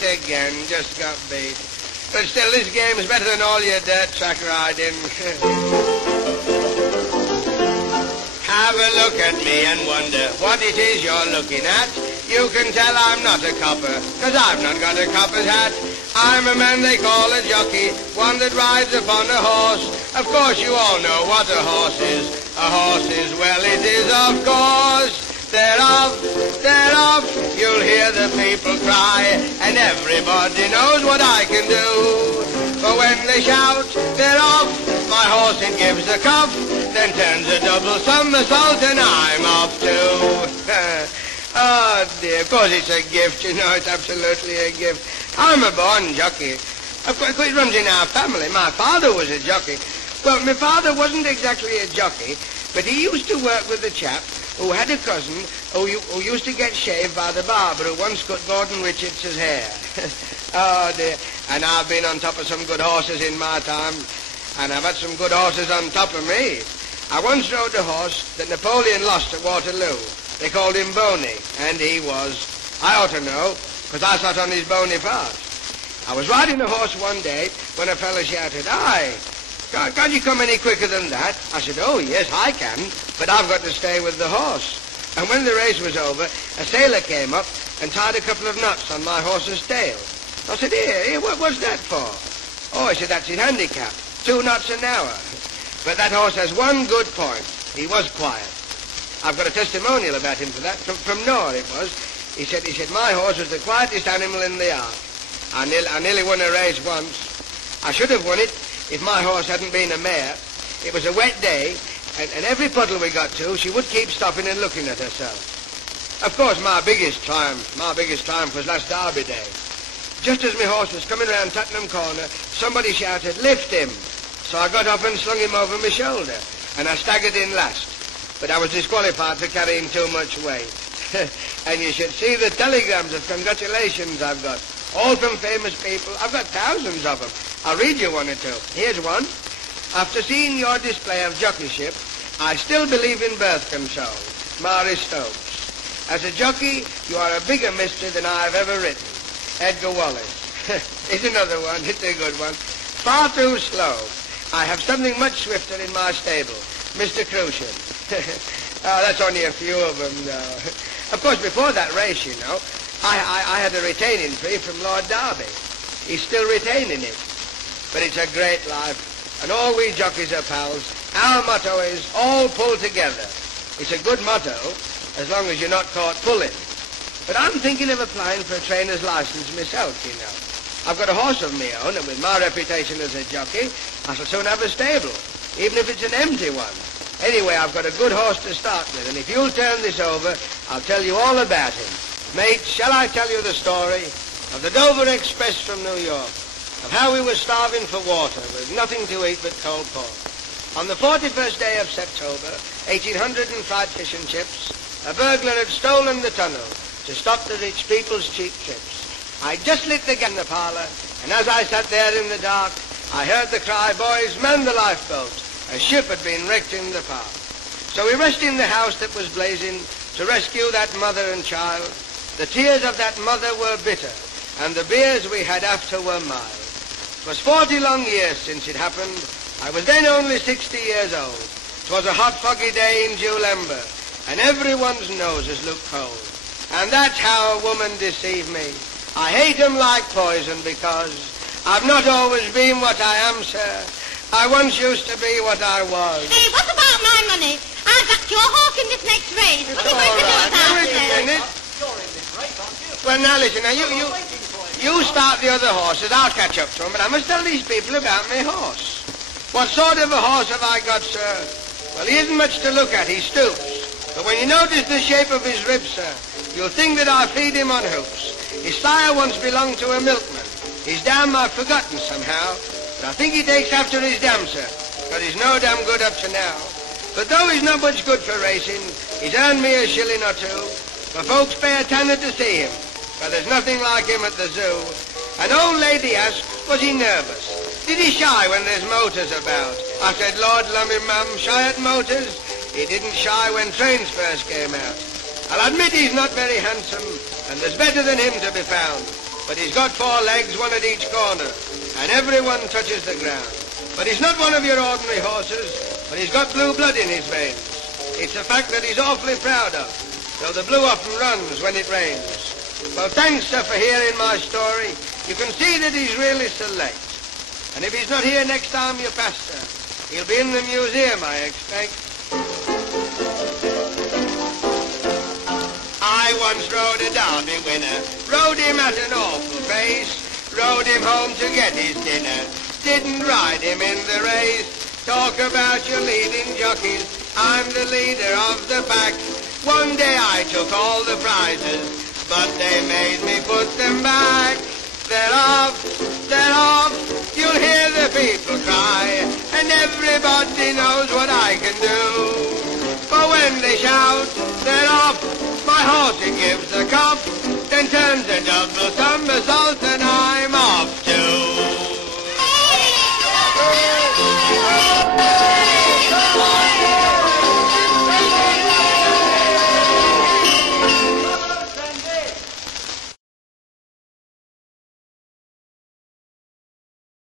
beat again, just got beat. But still, this game's better than all your dirt track riding. Have a look at me and wonder what it is you're looking at. You can tell I'm not a copper, 'cause I've not got a copper's hat. I'm a man they call a jockey, one that rides upon a horse. Of course you all know what a horse is. A horse is, well, it is, of course. They're off, you'll hear the people cry, and everybody knows what I can do. For when they shout, they're off, my horse it gives a cuff, then turns a double somersault and I'm off too. Oh dear, of course it's a gift, you know, it's absolutely a gift. I'm a born jockey. Of course it runs in our family. My father was a jockey. Well, my father wasn't exactly a jockey, but he used to work with a chap who had a cousin who used to get shaved by the barber who once cut Gordon Richards' hair. Oh dear, and I've been on top of some good horses in my time, and I've had some good horses on top of me. I once rode a horse that Napoleon lost at Waterloo. They called him Boney, and he was. I ought to know, because I sat on his bony part. I was riding a horse one day when a fellow shouted, "Aye, can't you come any quicker than that?" I said, "Oh, yes, I can, but I've got to stay with the horse." And when the race was over, a sailor came up and tied a couple of knots on my horse's tail. I said, here, what's that for? Oh, he said, that's his handicap, 2 knots an hour. But that horse has one good point. He was quiet. I've got a testimonial about him for that, from Noah it was. He said, my horse was the quietest animal in the ark. I nearly won a race once. I should have won it if my horse hadn't been a mare. It was a wet day, and every puddle we got to, she would keep stopping and looking at herself. Of course, my biggest triumph was last Derby Day. Just as my horse was coming round Tottenham Corner, somebody shouted, "Lift him." So I got up and slung him over my shoulder, and I staggered in last. But I was disqualified for carrying too much weight. And you should see the telegrams of congratulations I've got, all from famous people. I've got thousands of them. I'll read you one or two. Here's one. After seeing your display of jockeyship, I still believe in birth control. Mary Stokes. As a jockey, you are a bigger mystery than I have ever written. Edgar Wallace. Here's another one. It's a good one. Far too slow. I have something much swifter in my stable. Mr. Crucian. That's only a few of them, though. Of course, before that race, you know, I had a retaining fee from Lord Derby. He's still retaining it. But it's a great life, and all we jockeys are pals. Our motto is, all pull together. It's a good motto, as long as you're not caught pulling. But I'm thinking of applying for a trainer's license myself, you know. I've got a horse of my own, and with my reputation as a jockey, I shall soon have a stable, even if it's an empty one. Anyway, I've got a good horse to start with, and if you'll turn this over, I'll tell you all about him. Mates, shall I tell you the story of the Dover Express from New York, of how we were starving for water with nothing to eat but cold pork. On the 41st day of September, 1800 and fried fish and chips, a burglar had stolen the tunnel to stop the rich people's cheap trips. I just lit the gas in the parlour, and as I sat there in the dark, I heard the cry, "Boys, man the lifeboat." A ship had been wrecked in the park. So we rushed in the house that was blazing to rescue that mother and child. The tears of that mother were bitter, and the beers we had after were mild. 'Twas 40 long years since it happened. I was then only 60 years old. 'Twas a hot, foggy day in Julember, and everyone's noses looked cold. And that's how a woman deceived me. I hate 'em like poison because I've not always been what I am, sir. I once used to be what I was. Hey, what about my money? I've got your hawk in this next race. What are you going to do about it? Wait a minute. You're in this race, aren't you? Well, now listen, now you start the other horses. I'll catch up to them, but I must tell these people about my horse. What sort of a horse have I got, sir? Well, he isn't much to look at. He stoops. But when you notice the shape of his ribs, sir, you'll think that I feed him on hoops. His sire once belonged to a milkman. His dam I've forgotten somehow, but I think he takes after his dam, sir, because he's no damn good up to now. But though he's not much good for racing, he's earned me a shilling or two, for folks pay a tenner to see him, but there's nothing like him at the zoo. An old lady asked, was he nervous? Did he shy when there's motors about? I said, Lord love me, ma'am, shy at motors? He didn't shy when trains first came out. I'll admit he's not very handsome, and there's better than him to be found. But he's got 4 legs, one at each corner, and everyone touches the ground. But he's not one of your ordinary horses, but he's got blue blood in his veins. It's a fact that he's awfully proud of, though the blue often runs when it rains. Well, thanks, sir, for hearing my story. You can see that he's really select. And if he's not here next time you pass, sir, he'll be in the museum, I expect. I once rode a Derby winner, rode him at an awful pace, rode him home to get his dinner, didn't ride him in the race. Talk about your leading jockeys, I'm the leader of the pack. One day I took all the prizes, but they made me put them back. They're off, you'll hear the people cry, and everybody knows what I can do.